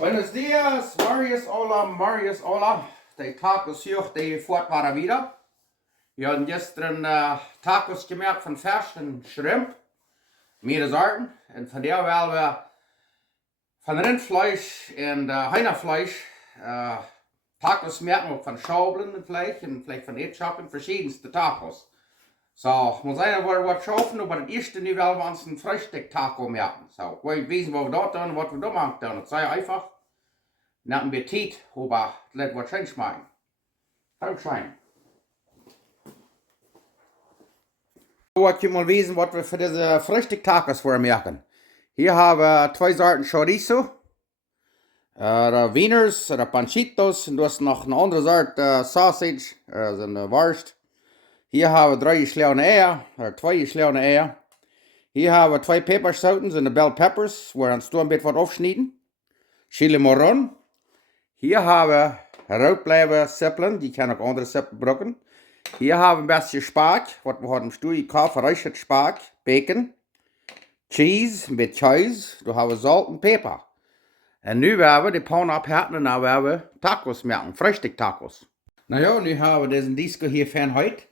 Buenos dias, Marius, hola. Die Tacos hier, die fort waren wieder. Wir hatten gestern Tacos gemacht von Fisch und Shrimp. Mehrere Sorten. Und von der werden wir von Rindfleisch und Hühnerfleisch Tacos machen, von Schaubeln Fleisch und vielleicht von Etschappen, verschiedenste Tacos. So, muss einer was schaffen, aber das erste nu werden wir uns ein Frühstück-Taco machen. So, wir wissen, was wir dort tun und was wir da machen. Das sei einfach, nehmen wir Tiet, aber das wird schön schmecken. Halb schön. So, ich mal wissen, was wir für diese Frühstück-Tacos machen. Hier haben wir zwei Sorten Chorizo, Wieners oder Panchitos, und du hast noch eine andere Sorte Sausage, also eine Wurst. Hier haben wir 3 geschlagene Eier, oder 2 geschlagene Eier. Hier haben wir 2 Pepersauten, sind Bell Peppers, wo wir uns ein bisschen aufschneiden. Chili Morron. Hier haben wir Rotbleiben Zippeln, die kann auch andere Zippeln brauchen. Hier haben wir ein bisschen Spark, was wir haben im Stuhl gekauft, verräuchert Spark, Bacon, Cheese mit Käse, da haben wir Salz und Pfeffer. Und nu werden wir die Pan abhärten und dann werden wir Tacos machen, Frühstück-Tacos. Naja, nu haben wir diesen Disco hier von heute.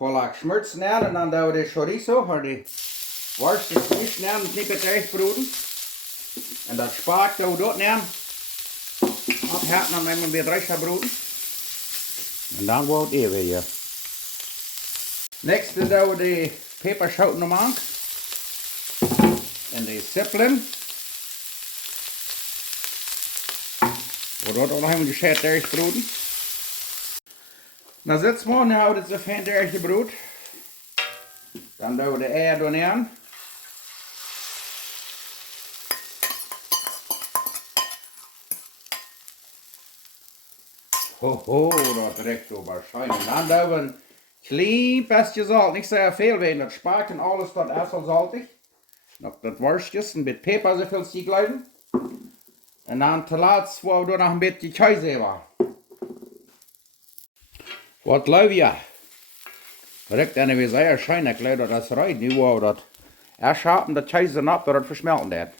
Polak schmurzen nemen en dan doen we de chorizo, or de worst de vlees nemen, knippen durchbroeden. En dat spaak doen we dat nemen. Abhärten en dan weer durchbroeden. En dan wordt het even hier. Next doen we de peperschoten nog aan. En de zippelen. We dat ook nog even de schet durchbroeden. Dan zitten we en dan houden we het zo fijn durchgebroed. Dan doen we de eier doorheen. Ho, dat ruikt waarschijnlijk. Dan doen we een klein beetje zout. Niet zo veel, want dat spark en alles dat is al zaltig. Nog dat worstjes, een beetje peper zoveel stiegluiden. En dan te laatst waar we nog een beetje kaas hebben. Wat leuk je? Direkt eine wie sehr schön erklärt, das rein, nu wo das erschaffen, das Käse ab, das verschmelzen wird.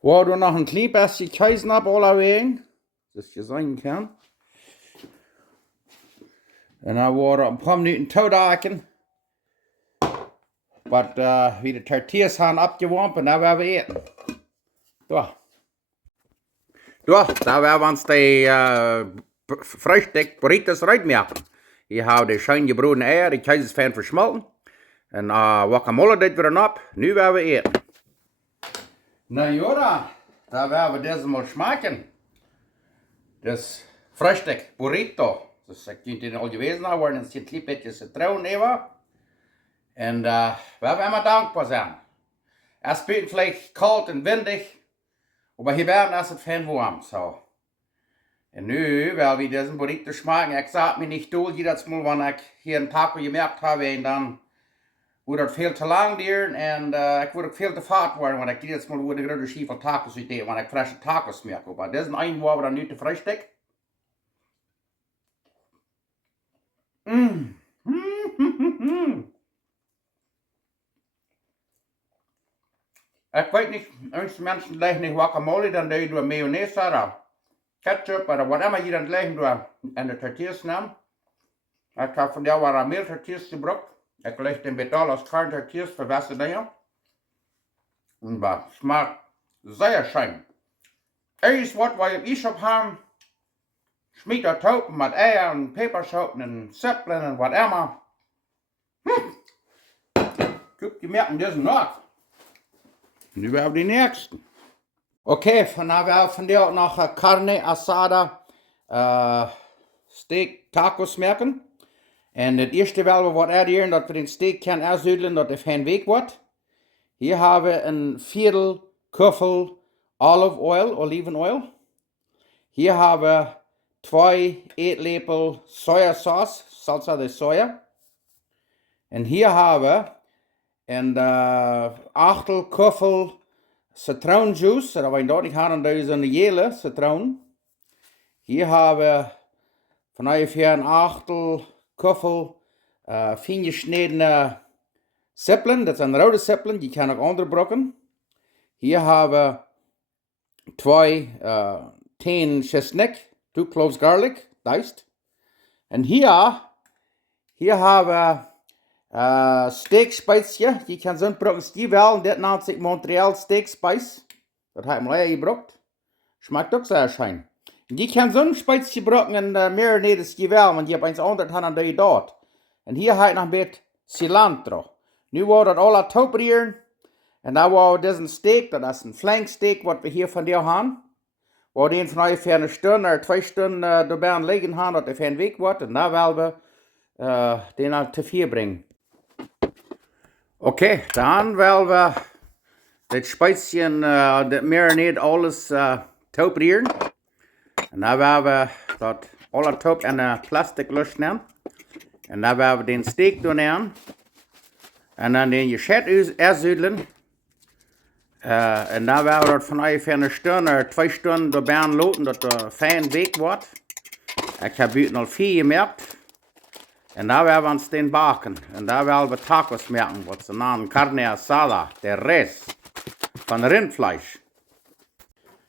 Wo du noch ein klein bisschen Käse ab, alle wegen, das je sein kann. Und dann wurde ein paar Minuten tothaken. Was wie die Tortillas haben abgewärmt und dann werden wir eten. Da. Da werden wir uns die Frühstück Burritos reinmachen. Hier haben wir schön gebrodene Eier, die Käse ist fein verschmolzen. En guacamole dit weer op. Nu werden we eten. Nou ja, da werden wir das mal schmecken. Das Frühstück, Burrito. Das könnte ihr al gewesen haben, weil es ein klein bisschen Zitronen nehmen. Und wir werden immer dankbar sein. Es wird vielleicht kalt und windig, aber hier werden es fein warm. So. Und nu, weil wir diesen Burrito schmecken, ich sag mir nicht durch, jedes Mal, wenn ich hier einen Taco gemerkt habe, und dann würde het veel te lang duren en ik word ook veel te vaat worden, want ik jedes Mal word ik er schief van tacos idee, want ik frische tacos merken. Maar dit is een waar we dan nu te frühstück. Ik weet niet, onze mensen leggen niet guacamole, dan doe je door mayonaise oder ketchup oder wat immer je dan leggen door in de tortillas nemen. Ik heb van jou waar meer tortillas gebruikt. Ik leg den Betal aus kleinen Tortillas verwässert daher. Und das schmeckt sehr schön. Alles, was wir ich hab haben, schmeckt der Tauben mit Eier und Peperschoten und Zippeln und was immer. Guck, die merken diesen noch. Und die werden die nächsten. Okay, von der auch noch carne, asada, Steak, Tacos merken. En het eerste wel wat hier, dat we den steak kan uitzuidelen, dat het geen week wordt. Hier hebben we een viertel kuffel olivenoil. Hier hebben we 2 eetlepel sojasaus, salsa de soja. En hier hebben we een achtel kuffel citroenjuice, dat we dat niet hadden, dat is een hele citroen. Hier hebben we van ongeveer een achtel kuffel fijn gesnedene Zippeln, dat zijn rode Zippeln, die kan ook andere brokken. Hier hebben we 10 schisnick, 2 cloves garlic, diced. En hier hebben we steakspice. Je kan zo'n gebruiken, die wel. Dit noemt zich Montreal steakspice. Dat heb ik al gebruikt. Schmeckt ook sehr schön. Je kan zo'n spice gebruiken en Marinate die wel, want je hebt eens anders dan die dort. En hier heb ik nog een beetje cilantro. Nu wordt het alle topperieren. En dan wordt deze steak, dat is een flanksteak, wat we hier van dir hebben. Waar den van ungefähr eine Stunde oder 2 Stunden dabei liegen haben, dass er ein Weg wird. Und dann wollen wir den halt zu 4 bringen. Okay, dann wollen wir das Speizchen, das Marinade alles tauperieren. Und dann wollen wir das alle Taup in eine Plastik nehmen. Und dann wollen wir den Steak nehmen. Und dann den Geschät ersüdeln. En dan werden we dat van ungefähr eine Stunde oder 2 Stunden dabei lassen, dass der fein weg wird. Ich habe buiten al 4 gemerkt. En dan werden wir uns den baken. En dan werden wir Tacos merken, was ze nennen carne asada, der Rest von Rindfleisch.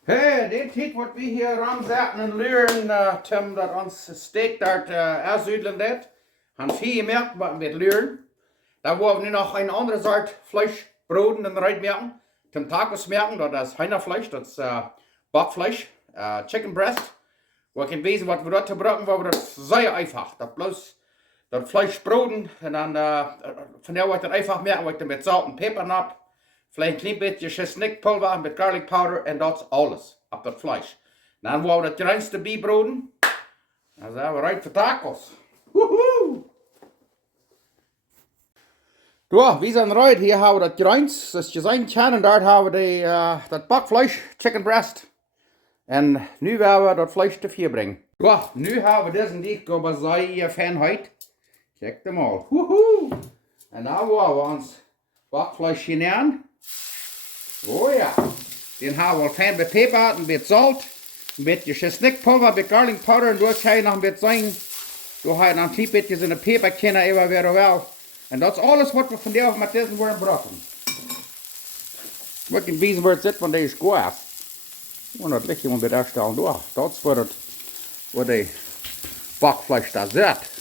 Hey, den Tiet, was wir hier ranzetten und leren, Tim, dat ons steak dort ersüdeln dat, haben 4 gemerkt, was wir leren. Dann wollen wir noch eine andere Sorte Fleisch broden und reinmerken. Zum Tacos merken, das ist Hühnerfleisch, das ist Backfleisch, Chicken Breast. Wo ich wissen, was wir dort brauchen, war das sehr einfach. Das bloß das Fleisch broden und dann von der wollte ich das einfach merken, wo ich dann mit Salz und Pfeffer ab. Vielleicht ein klein bisschen schisnickpulver mit Garlic Powder und das alles auf das Fleisch. Dann wollen wir das Greins dabei broden. Dann sind wir ready für Tacos. Wuhu! Ja, wir sind ready. Hier haben wir das Greins, das je sein kann. Und dort haben wir das Backfleisch, Chicken Breast. Und nu werden wir das Fleisch zu 4 bringen. Ja, nu haben wir diesen Dick, aber sehr Feinheit. Check them mal. Wuhu! Und dann wollen wir uns Backfleisch hinein. Oh ja. Den haben wir fein mit Pfeffer, ein bisschen Salz, ein bisschen schisnickpulver, mit Garlic Powder. Und durch noch ein bisschen sein. Du hast noch ein klein bisschen so eine Pfefferkerne, immer wieder well. En dat is alles wat we vandaag met deze worden brachten. Wat in wezen wordt zit van deze kwaad. En dat ligt gewoon bij de stellen door. Dat is wat de bakvlees daar zit.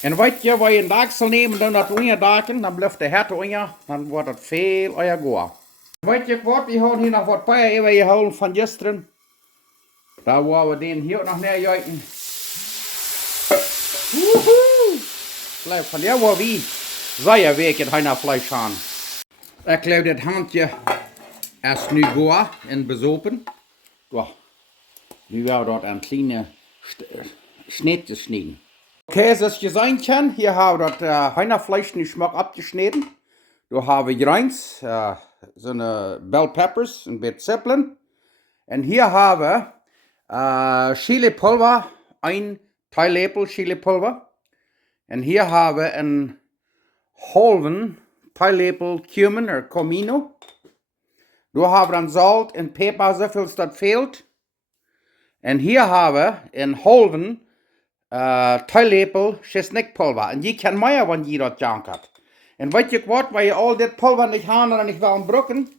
En weet je, waar je een dag zal nemen, dan dat onje dagen, dan blijft de herte onje, dan wordt het veel eier goa. Weet je wat, we houden hier nog wat bij even gehouden van gisteren. Daar waar we den hier nog neerjuiten. Woehoe! Blijf van der waar we sehr weg het Hühnerfleisch haben. Ik geloof dat handje erst nu goa en besopen. Ja. Nu werden we dort een kleine Schnittjes schneiden. Okay, zoals je zien kan, hier haben wir das Hühnerfleisch nu schmack abgeschnitten. Da haben wir Greins, so eine Bell Peppers, ein bisschen Zwiebeln. Und hier haben wir Chilipulver, 1 Teelöffel Chilipulver. Und hier haben wir einen halben Teelöffel Cumin oder Comino. Da haben wir dann Salz und Pfeffer, so viel das fehlt. Und hier haben wir einen halben Teelöffel schisnickpulver. Und je kann mehr, wenn je das Junk hat. Und weißt du was, weil ihr all das Pulver nicht haben oder nicht wollen brücken,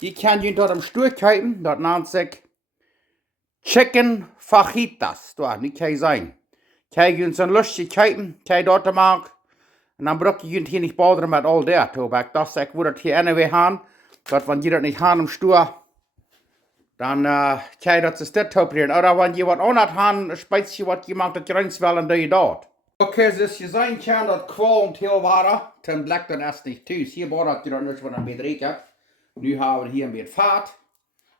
die kann je dort am Stuhl kippen, das nennt sich Chicken Fajitas. Da, nicht kann sein. Kann je so ein lustig kippen, kann dort machen. Und dann braucht ihr hier nicht bothern mit all das. Aber das ich würde das hier anyway haben, dass wenn ihr das nicht haben am Stuhl, dann kann ihr das probieren. Oder wenn ihr was anderes haben, speist ihr was jemand das Grenz will und ihr dort. Okay, so ist je sein kann, das qualmt heel water, dann bleibt das erst nicht tüß. Hier war das dann nicht, was ein bisschen riecht. Nu haben wir hier ein bisschen Fett.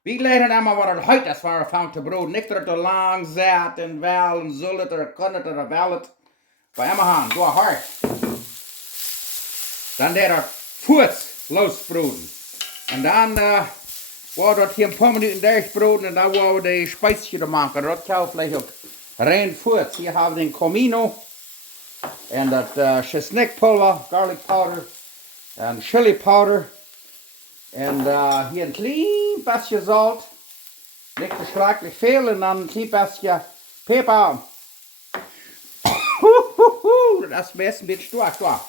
Wir lernen einmal, was das heute ist, was wir fangen zu broden. Nicht, dass das lang zäht und wel und zullet oder kunnet oder wellet. Bei einmal haben, du hart. Dann der Fuß losbroden. Und dann war das hier ein paar Minuten durchbroden und dann wollen wir die Speizchen machen. Das kann vielleicht auch rein Fuß. Hier haben wir den Comino. En dat schisnickpulver, garlic powder en chili powder. En hier een klein beetje zout. Niet verschrikkelijk veel. En dan een klein beetje peper. Dat is best een beetje sterk. Daar.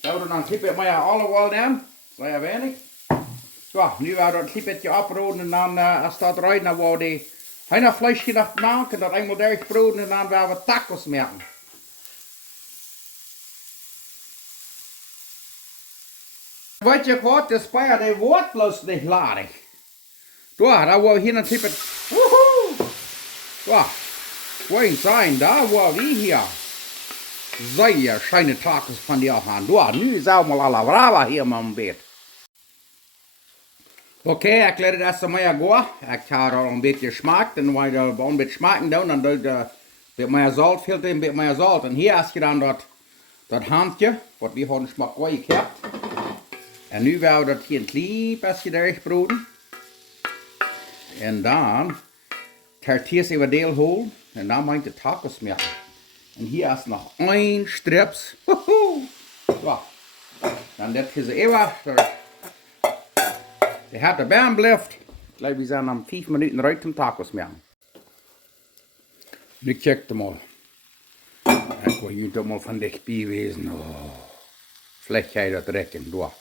Daar we dan een klein beetje meer olive oil nemen. Sehr wenig. Ja, nu wil dat een beetje afbroden en dan als dat eruit dan wou die een vleesje nog maken, dat eenmaal derg broden en dan willen we tacos maken. Weet je wat, de speier die wordt bloos niet ladig. Ja, daar wou hier natuurlijk, woehoe! Ja, wohin sein, da wo wir hier. Sehr schöne Tacos von dir auch an. Ja, nu zou mal alla brava hier man bed. Oké, ik laat het eerst maar gaan. Ik ga er een beetje smaak, dan wil je er een beetje smaken doen, dan doe je een beetje meer zout, veel een beetje meer zout. En hier als je dan dat handje, wat we hadden smaak gehabt. En nu wil je dat hier een klein beetje erin broeden. En dan tortillas über deel holen. En dan mag je de tacos maken. En hier is nog één strips. Ja. Dan heb je ze even. De hat er warm blijft. Ik geloof we zijn om 5 minuten eruit om tacos maken. Nu kijk je mal. Ik wil jullie toch mal van dichtbij wezen. Oh. Vielleicht ga je dat rekken door.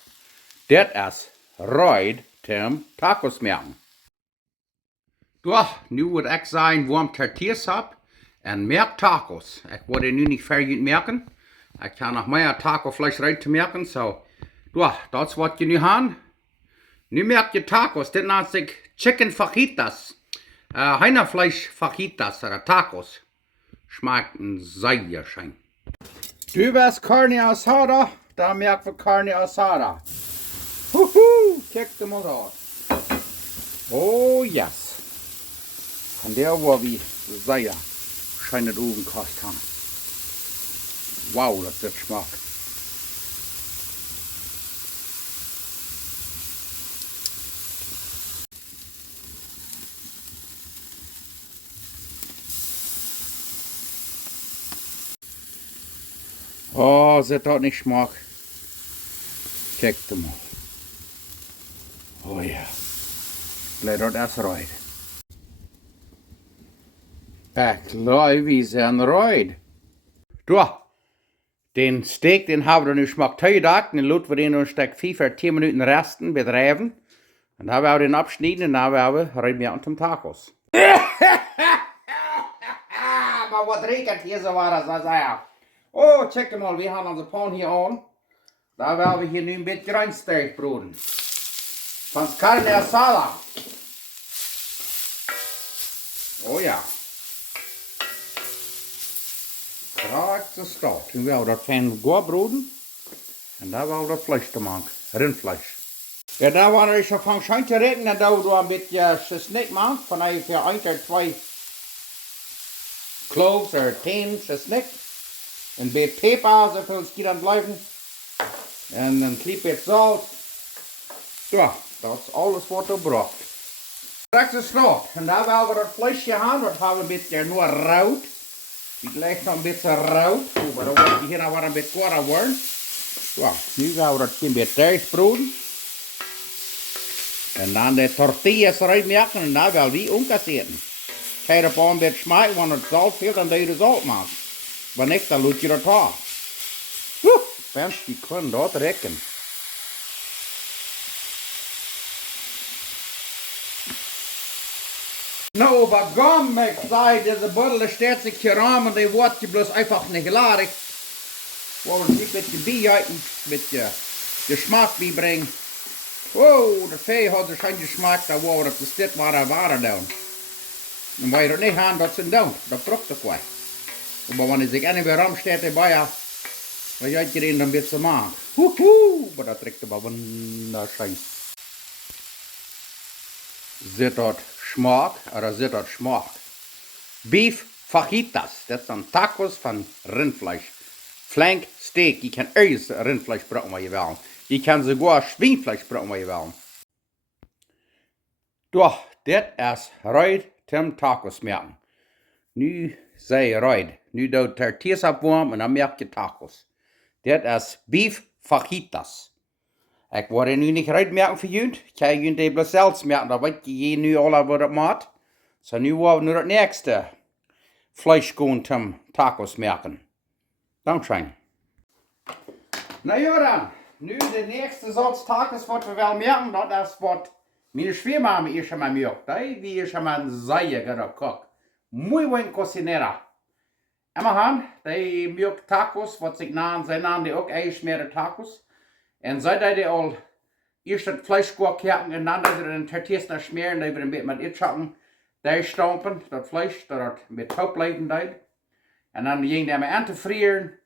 Dit is ruid om tacos maken. Ja, nu wil ik zijn warm tortillas heb. En meer tacos. Ik word nu niet vergeten merken. Ik ga nog meer tacofleisch eruit te merken. So, ja, dat is wat je nu hebt. Nu merk je tacos. Dit nennt sich chicken fajitas. Hühnerfleisch fajitas oder tacos. Schmecken sehr schön. Du bist carne asada. Da merken wir carne asada. Kijk de mal aus. Oh yes. En der wo wir sehr schön het oven kost haben. Wow, dat schmeckt. Oh, zit dat niet smaak. Kijk de mal. Oh ja. Laat dat eens rijden. Ik geloof we zijn rijden. Du, den steak den haben wir nu smaakt teugdag. Den laten we den nog een stuk 5 à 10 minuten resten bedrijven. En dan gaan we den abschneiden en dan gaan we rijden met de tacos. Maar wat rekent hier zo waar als ja. Oh, check mal, we hebben onze pan hier aan. Daar willen we hier nu een beetje reinsteek broden. Van carne asada. Oh ja. Graag te start. Nu willen we dat fijn goed broden. En daar willen we dat vlees te maken. Rindvlees. Ja, daar waren we zo van schijn te rekenen. Dat we een beetje schisnick maken. Van ongeveer 1 tot 2 cloves of 10 schisnick. Een beetje peper, zoveel het kan blijven. En een klein beetje zout. Ja, dat is alles wat er braucht. Straks is het. En daar willen we dat vleesje hebben. Dat hebben we een beetje nur rood. Het lijkt nog een beetje rood. Maar dan wordt hier nog wel een beetje korter worden. Ja, nu gaan we dat een beetje thuis broeden. En dan de tortillas eruit maken. En dan willen we omkasseren. Ga je erop een beetje smaken, want het zout veel, dan doe je de zout maken. Maar niet, dan laat je dat af. Mensen die kunnen dat rekken. Nou, aber gum, ik zei, deze boddel staat zich hier aan en die wordt je bloos einfach niet ladig. We willen een beetje bijeten, een beetje de smaak bijbrengen. Wow, dat vee had dus geen smaak, dan willen we dat de stit maar water doen. En waar je dat niet aan, dat ze doen, dat trok toch wel. Maar wanneer zich anywhere ramstaat erbij, dan jij je erin een beetje maak. Maar dat trekt er wel wunderschön. Zit dat smaak, oder zit dat smaak? Beef fajitas, dat zijn tacos van rindvlees. Flank steak, je kan alles rindvlees gebruiken wat je wil. Je kan sogar schweinvlees gebruiken wat je wil. Doch, dit is ruid om tacos maken. Nu zei je ruid. Nu doe je tortillas opwarmen en dan maak je tacos. Dit is beef fajitas. Ik word er nu niet ruid maken voor jullie. Ik ga jullie die bloos zelfs maken. Dan weet je nu al wat het maakt. So nu worden we nu het nächste vlees gaan om tacos maken. Dankzij. Nou ja dan. nu de nächste Sorts Tacos, was wir wel merken, das ist, was meine Schwiegermama ist schon mal merkt. Die ist schon mal ein sehr guter Koch. Muy buen cocinera. Immer han, die merkt Tacos, was sie nennen die auch eingeschmierte Tacos. Und seit die all eerst het Fleisch koken en dan dat er een tortillas naar smeren, dat we een beetje met itschappen, daar stampen, dat Fleisch, dat het met taub blijven deed. En dan ging dat aan te frieren.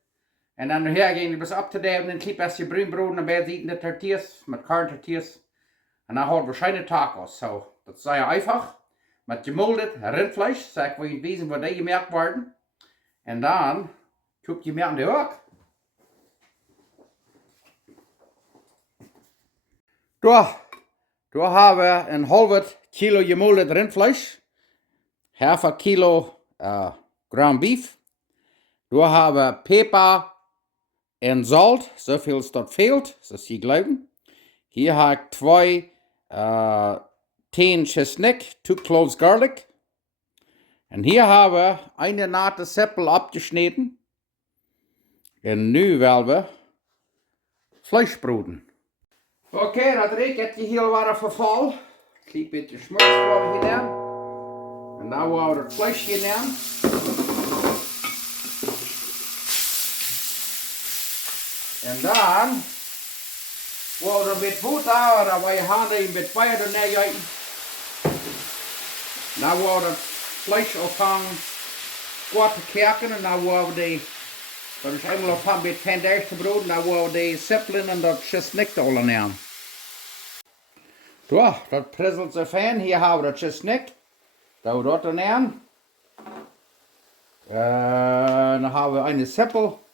En dan her ging het bis op te duwen en kliep als je bruinbrood en bij eten de tortillas, met carne tortillas. En dan hadden we schijne tacos. So, dat zei je einfach. Met gemoldet rindvlees, zeg ik wil je wezen wat die gemerkt worden. En dan, koop je merken die ook. Daar hebben we een halve kilo gemoldet rindvlees. Half a kilo ground beef. Daar hebben we peper en zout, zoveel als dat fehlt, zoals je glauben. Hier heb ik 2 schisnick, 2 cloves garlic. En hier hebben we een nate seppel abgeschnitten. En nu willen we vlees broeden. Oké, dat riekt je heel wat verval. Een klein beetje smuts voor we gedaan. En dan gaan we het vleesje nemen. En dan gaan we een beetje voet houden, dan wil je handen een beetje fijn doen naar je. Dan gaan we het vlees ophangen, kort te kerken en dan gaan we die, dat is eenmaal op een beetje van deze brood, dan gaan we die seppelen en dat schisnick er alle nemen. Zo, dat prizzelt zo fijn, hier hebben we dat schisnick, dan dat er nemen. Dan hebben we een seppel.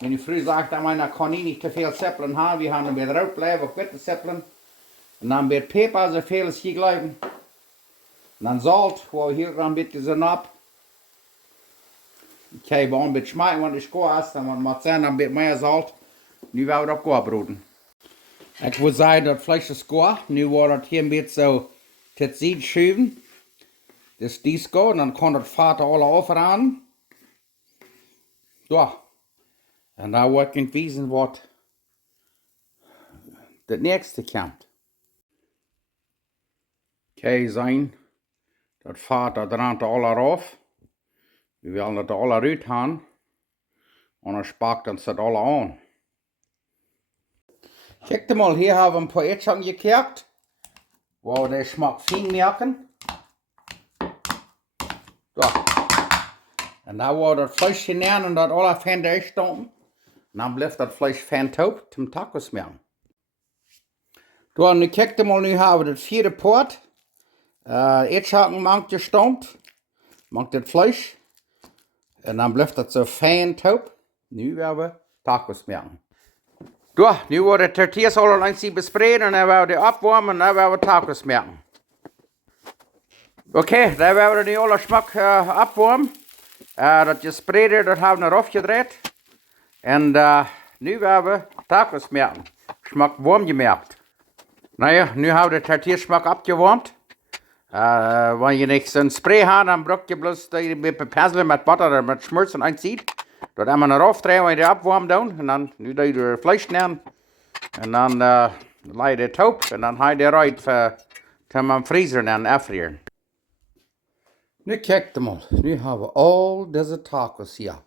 Wenn ich früher sagte, man kann nicht zu viel Seppeln haben, wir haben ein bisschen rot bleiben, auf gute Seppeln. Und dann wird Peper, so viel als hier bleiben. Und dann Salz, wo hier ein bisschen so ab. Ich habe ein bisschen schmecken, wenn ich gehe, dann macht es ein bisschen mehr Salz. Nu werden wir das gut broden. Ich würde sagen, das Fleisch ist gut. Nu wird das hier ein bisschen so das Sied schieben. Das ist dies gut, und dann kann das Vater alle aufrahmen. So. En dan wil ik je wijzen wat het nächste komt. Kijk zijn, dat vaart dat rand alle af. We willen dat alle uit gaan. En dan spakt ons dat alle aan. Kijk mal, hier hebben we een paar etjes gekeken. Waar de smaak fijn merken. Zo. En dan wordt het vleesje nemen en dat alle van daar staan. Dan blijft dat vlees van taub zum tacos maken. Nu kijk mal, nu hebben we het vierde poort. Eetzaken maakt je stond. Maakt het vlees. En dan blijft dat zo fijn taub. Nu willen we tacos maken. Nu worden de tortillas al eens bespreid en dan willen we die opwarmen en dan willen we tacos maken. Oké, dan willen we nu alle smaak opwarmen. Dat je spreiden, dat hebben we erop gedraaid. En nu willen we tacos maken. Smaak warm gemerkt. Nou ja, nu hebben we de tortillas smaak opgewarmd. Wenn je niet zo'n spray hebt, dan brok je bloos dat je een beetje penselen met butter of met schmurts en uitziet. Dat hebben we erop draaien, waar je die opwarmen doen. En dan, nu doe je er vlees nemen. En dan laat je het taub. En dan haal je het eruit voor mijn vriezer en afvrieren. Nu kijk mal, nu hebben we al deze tacos hier.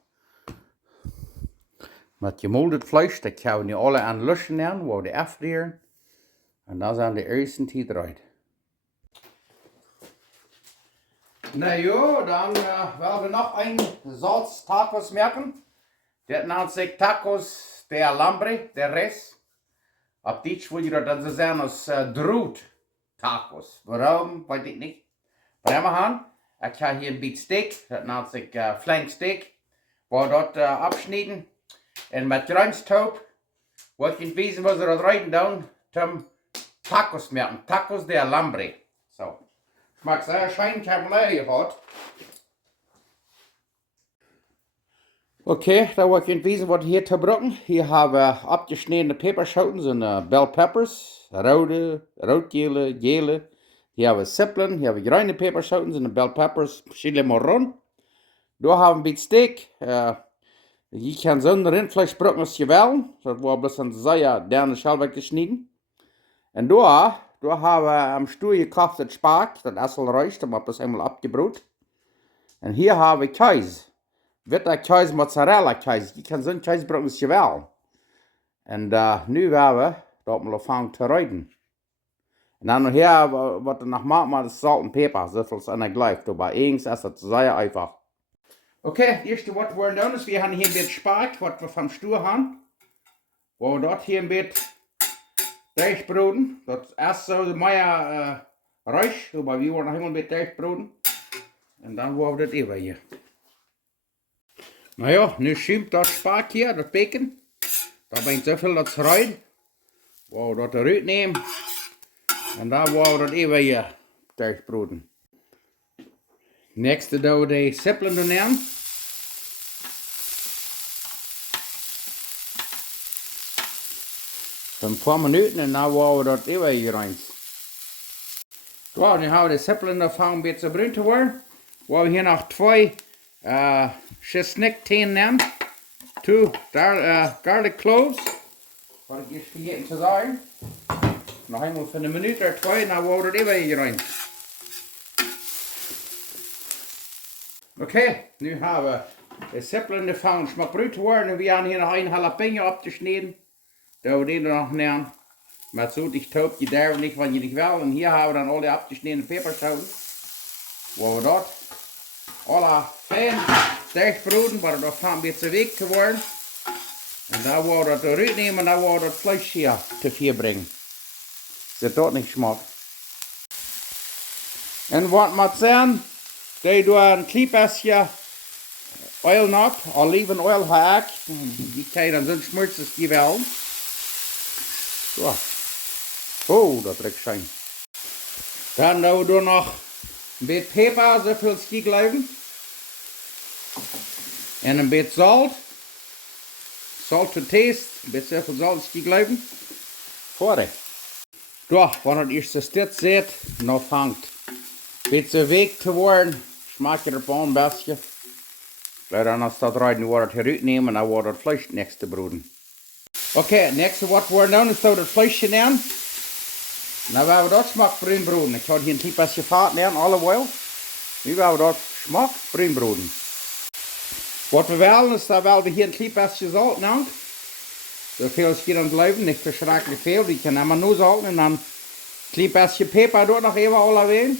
Met gemoldet vlees, dat gaan we nu alle aan lussen nemen, waar we die afvrieren. En dan zijn de eerste die eruit. Nou ja, dan willen we nog een soort tacos maken. Dat nennt zich tacos de alambre, de res. Op Duits wil je dat ze zijn als drood tacos. Waarom, weet ik niet. Maar ik ga hier een beetje steak, dat nennt zich flanksteak. Waar dat afsnijden. En met grunstaub, wat je wezen was er dat rijden doen, zum tacos maken. Tacos de alambre. Zo. Smaakt zeer schijn karamelletje gehad. Oké, dan wil ik je wezen wat hier te brokken. Hier hebben we opgesneden peperschoten en bell peppers. Rode, roodgele, gele. Hier hebben we seppelen, hier hebben we groene peperschoten en bell peppers, chili marron. Daar hebben we een beetje steak. Je kan zo'n rindvlees brokken als je wil. Dat wordt bloß een soja, derne schal weggeschnitten. En daar hebben we am Stuhl gekocht het Spark, dat is al reicht, dat wordt bloß einmal abgebrot. En hier hebben we Käse. Witte Käse, Mozzarella Käse. Je kan zo'n Käse brokken als je wil. En nu werden we dat mal anfangen te rijden. En dan nog hier, wat er nog maakt, maar das Salz und Pfeffer, so viel es an der gleicht. Aber irgends ist das sehr einfach. Okay, das erste, was wir tun, ist, wir haben hier ein bisschen Spark, was wir vom Stuhl haben. Wo wir dort hier ein bisschen durchbroten. Das ist so mehr reich, aber wir wollen noch immer ein bisschen durchbroten. Und dann wollen wir das eben hier. Naja, nu schiemt dat Spark hier, dat bacon. Daar brengt zoveel dat rein. Wo wir das eruit nehmen. En dan wollen we dat even hier durchbroten. Nächste doen we de sippelen erin. Voor een paar minuten en dan wollen we dat even hier rein. Zo, nu hebben we de sippelen ervan een beetje bruin te worden. We hebben hier nog 2 schisnick tenen nemen. 2 garlic cloves. Wat ik eerst vergeten te zeggen. Nog eenmaal voor een minuut of 2 en dan wollen we dat even hier rein. Okay, nu hebben we de sippelen ervan smaak bruin te worden. En we hebben hier nog een jalapeno opgesneden. Da wir den noch nehmen. Met zo dicht taub, je darf nicht, wenn je nicht will. Und hier haben wir dann alle abgeschnittenen Pepersauen. Wo wir dort alle fein durchbroten, weil das ein bisschen weg zu worden. Und da wollen wir das rausnehmen und da wollen wir das Fleisch hier zu viel bringen. Das dort nicht schmeckt. Und was wir sehen, die du ein kleines Öl noch, Olivenöl hack. Die kann dann so ein schmutzes gewählen. So. Oh, dat ruikt schijn. Dan doen we nog een beetje peper, zoveel ski blijven. En een beetje zout. Salt to taste. Een beetje zoveel zout ski blijven. Vorig. Doch, wanneer het eerst stit zit, dan vangt een beetje week te worden. Smaak je erop een beetje. Dan als dat eruit, nu wordt het eruit nemen en dan wordt het vlees niks te broeden. Okay, nächste wat we doen is dat het vleesje nemen. Nou gaan we dat smaak bruin broden. Ik had hier een klein beetje vaat nemen, olive oil. Nu gaan we dat smaak bruin broden. Wat we willen is dat we hier een klein beetje zout nemen. Zoveel als je dan blijven, niet verschrikkelijk veel. Die kan helemaal nu zout en dan een klein beetje peper door nog even alle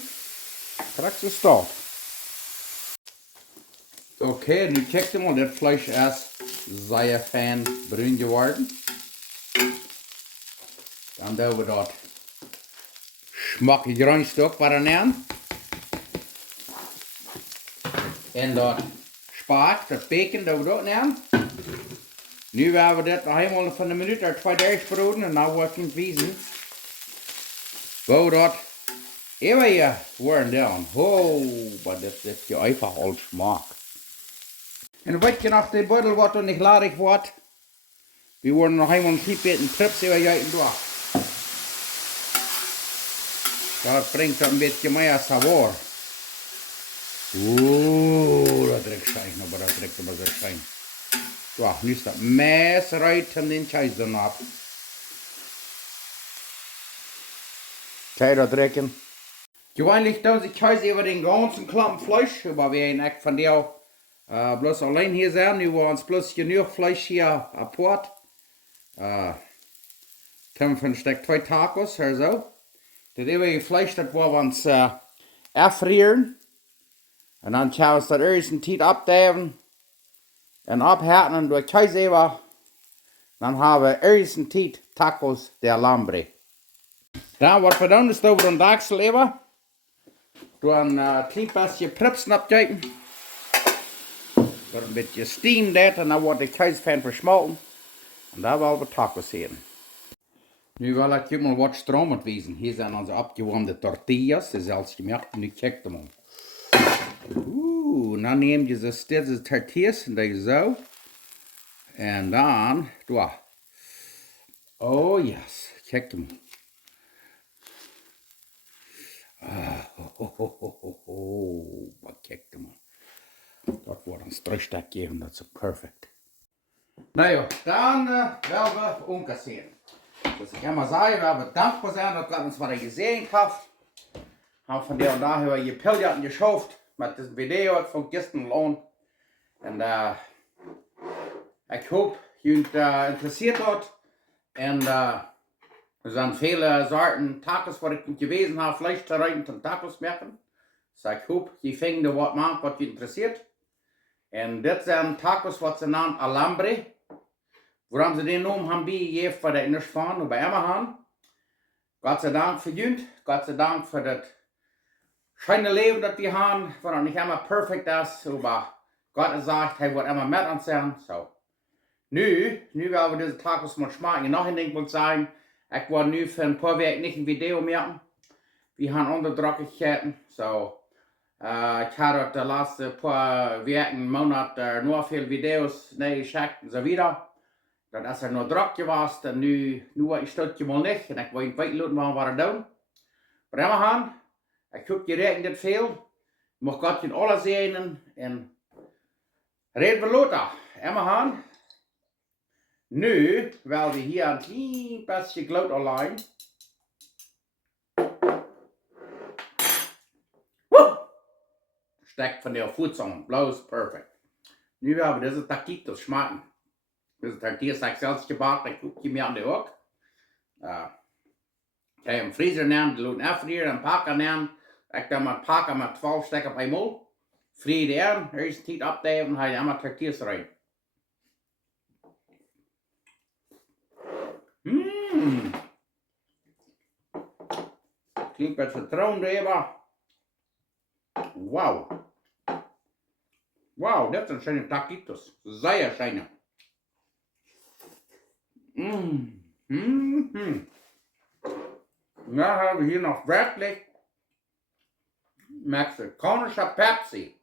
krijg je staat. Okay, nu check je mal, dat vlees is zeer fijn bruin geworden. Dan doen we dat smakje graanstuk erin. En dat Spark, dat bacon, doen we dat in. Nu hebben we dit nog eenmaal van een minuut of 2 durchbroden en dan wordt het wijzen. Wo dat even hier worden dan. Oh, maar dit is je einfach al smaak. En weet je nog de buddel wat er niet larig wordt? We worden nog eenmaal een klein beetje trips even juiten door. Dat brengt een beetje meer savor. Oeh, dat ruikt schijn, maar dat ruikt maar zo schijn. Zo, nu is dat mes eruit en den Käse dan op. Kijk dat ruiken. Gewöhnlich tun sie Käse über den ganzen Klumpen Fleisch, aber wir haben von der bloß allein hier sein, nu wir uns bloß genug Fleisch hier apart. Kommen von Stück 2 Tacos, her so. Das ewige Fleisch, das wollen wir uns erfrieren. Und dann können wir es das ersten Zeit abdeven. Und abhärten und durch Käse über. Dann haben wir ersten Zeit Tacos de Alambre. Dann, was wir tun, ist over een Dachsel über. Door een klein beetje pripsen opkijken. Wordt een beetje steam dat en dan wordt de Käse fijn versmolten. En dan willen we tacos eten. Nu wil ik je maar wat stromend wezen. Hier zijn onze opgewarmde tortillas. Dat is alles gemerkt. Nu kijk hem om. Dan neem je zo deze tortillas en deze zo. En dan, door. Oh yes, kijk hem. Wat kijk hem. Dat wordt een struistek geven, dat is perfect. Naja, dann werden wir umkassieren. Das ich immer sage, wir werden dankbar sein, dass wir uns mal gesehen haben. Haben von der und daher gepilgert und geschafft mit diesem Video von Schtrucklaunt. Und ich hoffe, ihr interessiert hat. Und er sind viele Sorten Tacos, was ich gewesen habe, Fleischzubereiten zum Tacos machen. So ich hoffe, ihr findet was an, was euch interessiert. Und das sind Tacos, was sie nennen Alambre. Woran sie den Namen haben, gegeben, weil der nicht fahren, bei immer haben. Gott sei Dank für Jünd, Gott sei Dank für das schöne Leben, das wir haben, wo noch nicht immer perfekt ist, aber Gott sagt, er wird immer mit uns sein. So. Nu werden wir diese Tacos mal schmecken. Noch ein Ding will sagen, ich wollte nu für ein paar Wochen nicht ein Video machen. Wir haben andere Drockigkeiten. So. Ich habe die letzten paar Wochen, Monate nur viele Videos geschickt und so wieder. Das ist nur Druck gewesen, und nu ich stütze mal nicht. Und ich wollte weiterlassen, was wir tun. Aber immer haben, ich habe geregnet viel. Ich muss Gott in alle sehen und reden wir lauter. Immer haben. Nu, weil wir hier ein klein bisschen Glut allein. Steckt von der Fußzone, bloß perfekt. Nu werden wir diese Taquitos schmecken. Diese Taquitos habe ich selbst gebacken, ich gucke mir an den Hook. Ich habe im Freezer nehmen, die lassen erfrieren, einen Packer nehmen. Ich habe einen Packer mit 12 Stück auf einmal. Friere er, erst Zeit abnehmen und habe immer Taquitos rein. Klinkt met vertrouwen drüber. Wow. Wow, das sind schöne Taquitos. Sehr schöne. Dann haben wir hier noch wirklich mexikanischer Pepsi.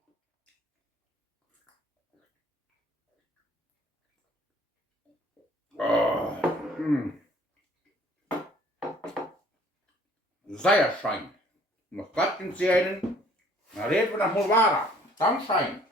Sehr schön. Noch Gott sehen. Dann reden wir noch mal weiter. Dann schein.